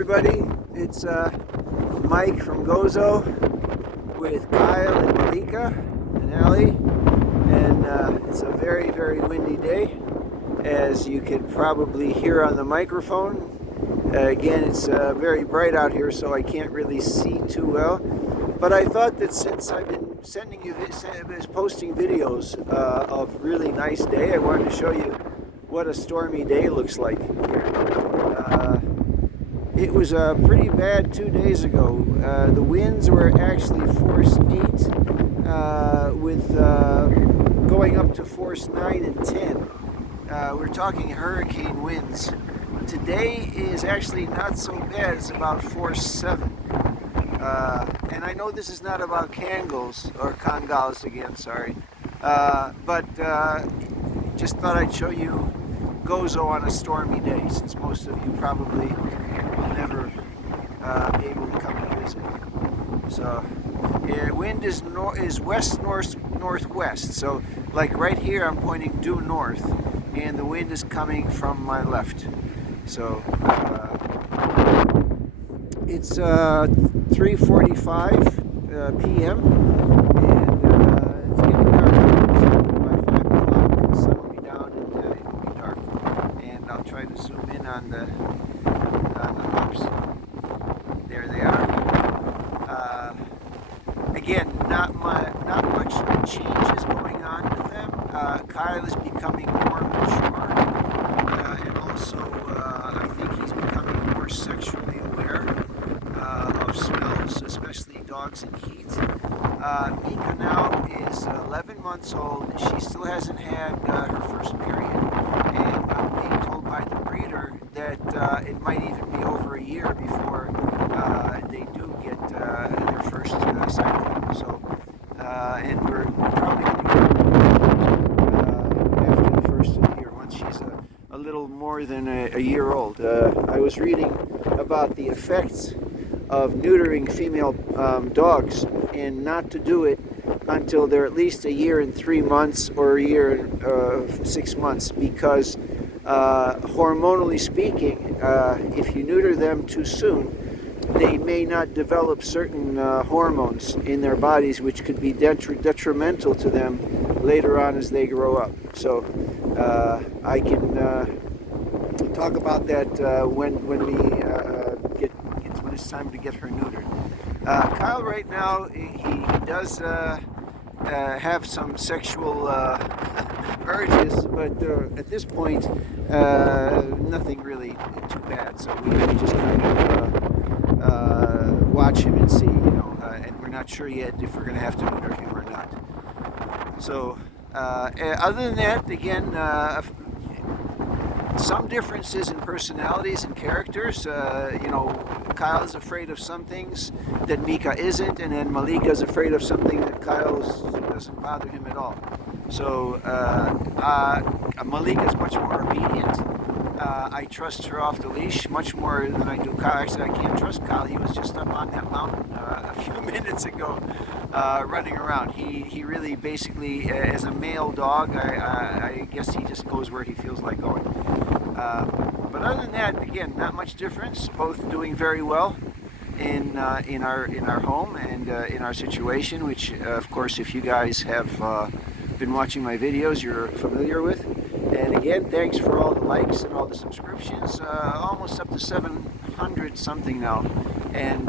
everybody, it's Mike from Gozo with Kyle and Malika and Ali, and it's a very, very windy day, as you could probably hear on the microphone. Again, it's very bright out here, so I can't really see too well, but I thought that since I've been posting videos of really nice day, I wanted to show you what a stormy day looks like here. It was pretty bad 2 days ago. The winds were actually force 8 with going up to force 9 and 10. We're talking hurricane winds. Today is actually not so bad. It's about force 7. And I know this is not about Kangals, or Kangals again, sorry. But just thought I'd show you Gozo on a stormy day, since most of you probably will never be able to come and visit. So, wind is west-northwest. So, like right here, I'm pointing due north, and the wind is coming from my left. So, it's 3:45 p.m. and it's getting dark. So by 5 o'clock, the sun will be down and it will be dark. And I'll try to zoom in on the hoops. There they are. Again, not much changes going on with them. Kyle is becoming more mature, and also I think he's becoming more sexually aware of smells, especially dogs and heat. Mika now is 11 months old. She still hasn't had her first period, and I'm being told by the breeder that it might even be over a year before they do get their first cycle. So, and we're probably going to get after the first of the year, once she's a little more than a year old. I was reading about the effects of neutering female dogs, and not to do it until they're at least a year and 3 months or a year and 6 months, because hormonally speaking, if you neuter them too soon, they may not develop certain hormones in their bodies, which could be detrimental to them later on as they grow up. So I can talk about that when it's time to get her neutered. Kyle right now, he does have some sexual urges, but at this point nothing really too bad, so we just kind of watch him and see, and we're not sure yet if we're going to have to neuter him or not. So other than that, again, some differences in personalities and characters. Kyle is afraid of some things that Mika isn't, and then Malika is afraid of something that Kyle doesn't bother him at all. So Malika is much more obedient. I trust her off the leash much more than I do Kyle. Actually, I can't trust Kyle. He was just up on that mountain a few minutes ago, running around. He really basically, as a male dog, I guess he just goes where he feels like going. But other than that, again, not much difference. Both doing very well in our home and in our situation, which of course, if you guys have been watching my videos, you're familiar with. And again, thanks for all the likes and all the subscriptions. Almost up to 700 something now, and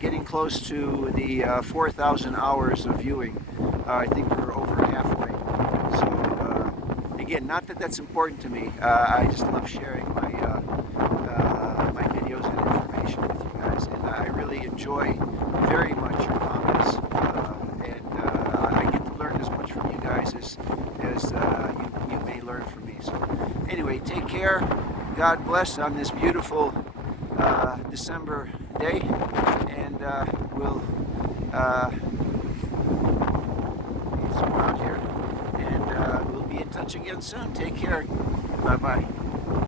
getting close to the 4,000 hours of viewing. I think we're over halfway. So again, not that that's important to me. I just love sharing my videos and information with you guys, and I really enjoy very much your comments, and I get to learn as much from you guys as you may learn from me. So anyway, take care. God bless on this beautiful December day, and we'll zoom out here, and we'll be in touch again soon. Take care. Bye-bye.